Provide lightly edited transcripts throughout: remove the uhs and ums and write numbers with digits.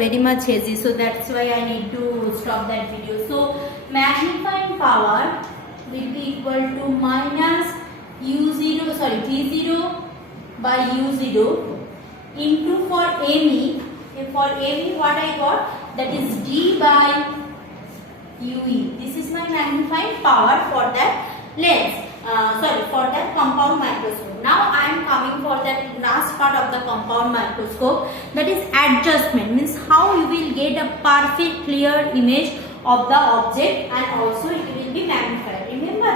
very much hazy, so that's why I need to stop that video. So magnifying power will be equal to minus V0 by U0 into for ME. For ME what I got, that is D by UE. This is my magnifying power for that lens. For that compound microscope. Now I am coming for that last part of the compound microscope, that is adjustment, means how you will get a perfect clear image of the object and also it will be magnified. Remember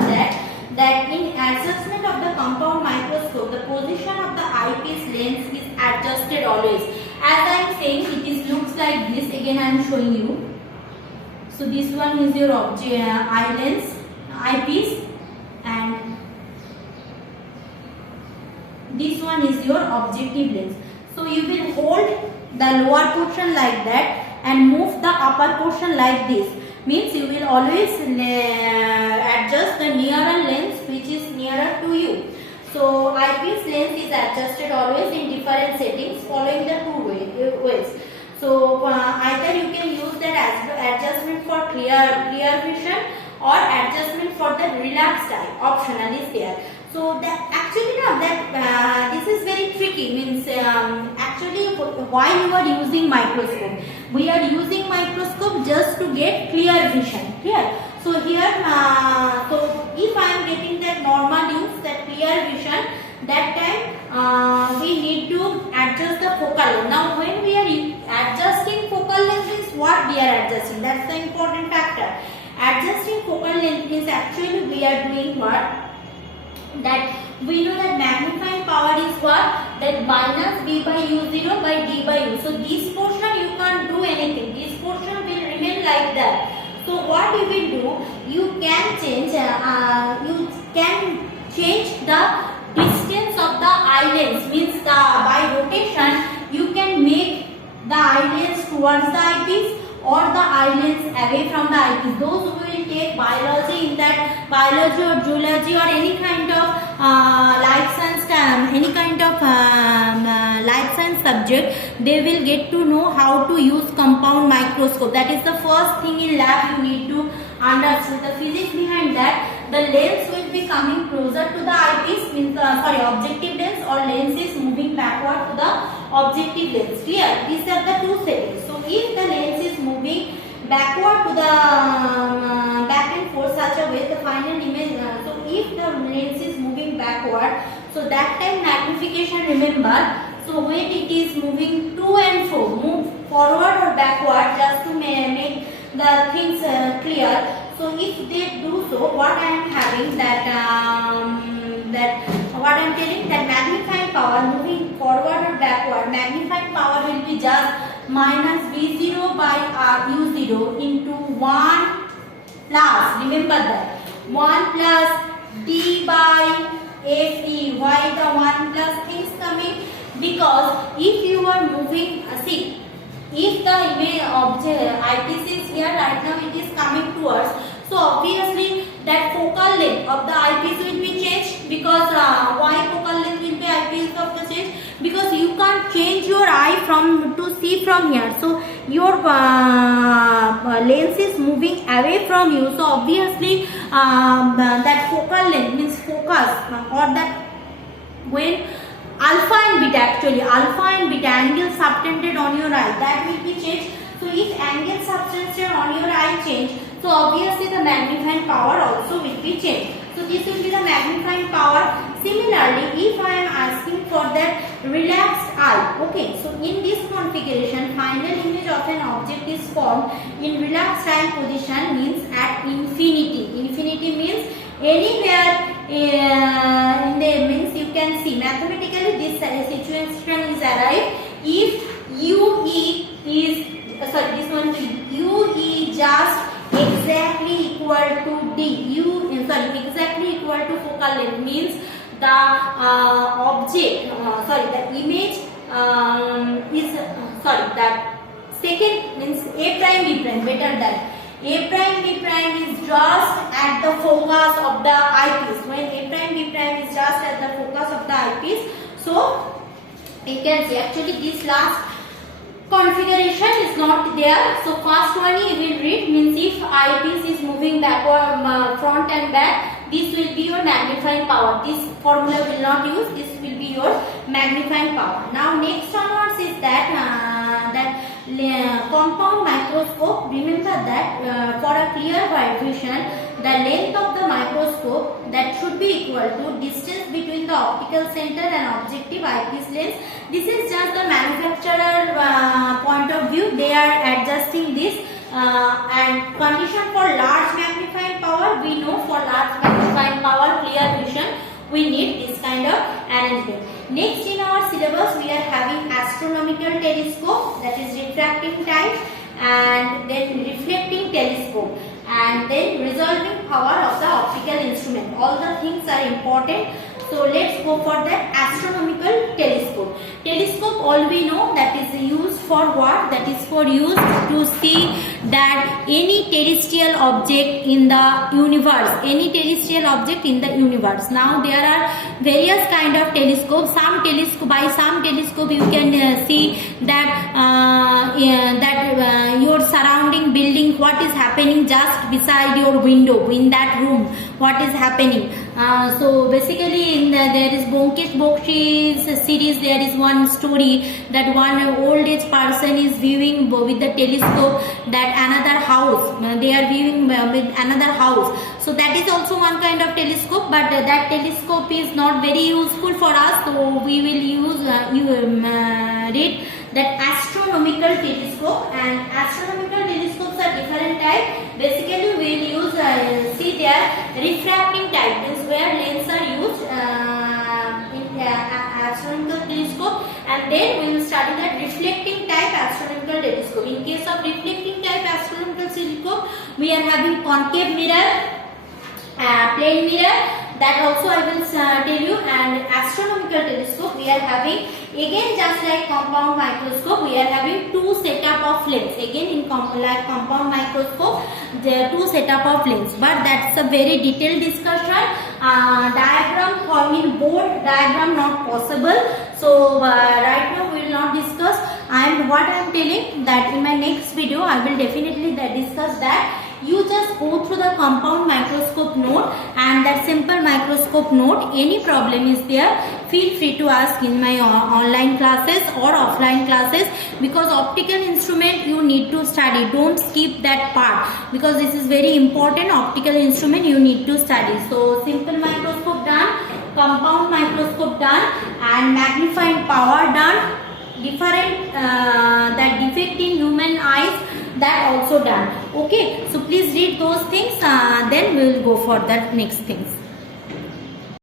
that in adjustment of the compound microscope, the position of the eyepiece lens is adjusted always. As I am saying, it is looks like this. Again I am showing you. So this one is your eyepiece, and this one is your objective lens. So you will hold the lower portion like that and move the upper portion like this. Means you will always adjust the nearer lens which is nearer to you. So eyepiece lens is adjusted always in different settings following the two ways. So either you can use that as adjustment for clear vision or adjustment for the relaxed eye. Optional is there. So that actually now that this is very tricky. Means actually why you are using microscope? We are using microscope just to get clear vision. Clear. So here, so if I am getting that normal use, that clear vision, that time we need to adjust the focal length. Now when we are adjusting focal length is what we are adjusting. That's the important factor. Adjusting focal length is actually we are doing what? That we know that magnifying power is what? That minus V by U0 by D by U. So this portion you can't do anything. This portion will remain like that. So what you will do? You can change. The distance of the eye lens. Means by rotation you can make the eye lens towards the eyepiece or the eye lens away from the eyepiece. Those who will take biology, in that biology or zoology or any kind of life science subject, they will get to know how to use compound microscope. That is the first thing in lab you need to understand. The physics behind that, the lens will be coming closer to the eyepiece, means objective lens, or lens is moving backward to the objective lens. Clear? These are the two settings. So if the lens is moving backward to the back and forth such a way, the final image. So if the lens is moving backward, so that time magnification, remember. So when it is moving to and fro, move forward or backward just to make the things clear. So if they do so, what I am having that what I am telling, that magnifying power moving forward or backward, magnifying power will be just minus V0 by U0 into 1 plus, remember that, 1 plus D by FE. Why the 1 plus things coming? Because if you are moving, see, if the image object eyepiece is here right now, it is coming towards. So obviously that focal length of the eyepiece will be changed. Because why focal length will be eyepiece of the change? Because you can't change your eye to see from here. So your lens is moving away from you. So obviously that focal length means focus, or that when alpha and beta angle subtended on your eye, that will be changed. So if angle subtended on your eye change, so obviously the magnifying power also will be changed. So this will be the magnifying power. Similarly, if I am asking for that relaxed eye, okay, so in this configuration, final image of an object is formed in relaxed eye position, means at infinity. Infinity means anywhere in the, means you can see mathematically this situation is arrived if UE is UE just exactly equal to D. Exactly equal to focal length, means the the image that second means A prime B prime, better that A prime B prime is just at the focus of the eyepiece. When A prime B prime is just at the focus of the eyepiece, so you can see actually this last configuration is not there. So first one you will read, means if eyepiece is moving backward, front and back, this will be your magnifying power. This formula will not use, this will be your magnifying power. Now next onwards is that compound microscope. Remember that for a clear white vision, the length of the microscope that should be equal to distance between the optical center and objective eyepiece lens. This is just the manufacturer point of view. They are adjusting this and condition for large magnifying power. We know for large magnifying power, clear vision, we need this kind of arrangement. Next in our syllabus we are having astronomical telescope, that is refracting type, and then reflecting telescope, and then resolving power of the optical instrument. All the things are important. So let's go for the astronomical telescope. Telescope, all we know, that is used for what? That is for use to see that any terrestrial object in the universe, any terrestrial object in the universe. Now there are various kind of telescopes. By some telescope you can see that your surrounding building, what is happening just beside your window, in that room, what is happening. So basically there is Bankit Bakshi's series, there is one story that one old age person is viewing with the telescope that another house, they are viewing with another house. So that is also one kind of telescope, but that telescope is not very useful for us, so we will use read that astronomical telescope. And astronomical telescopes are different type. Basically we will use see there refracting type, means where lens are used in astronomical telescope, and then we will study that reflecting type astronomical telescope. In case of reflecting type astronomical telescope, we are having concave mirror, plane mirror, that also I will tell you. And astronomical telescope we are having, again just like compound microscope, we are having two setup of lens. Again in like compound microscope, there are two setup of lens, but that's a very detailed discussion. Diagram for in board diagram not possible, so right now we will not discuss. And what I am telling, that in my next video I will definitely discuss that. You just go through the compound microscope note and that simple microscope note. Any problem is there, feel free to ask in my online classes or offline classes, because optical instrument you need to study. Don't skip that part, because this is very important. Optical instrument you need to study. So simple microscope done, compound microscope done, and magnifying power done. Different that defect in human eyes, that also done. Okay, so please read those things, then we will go for that next things.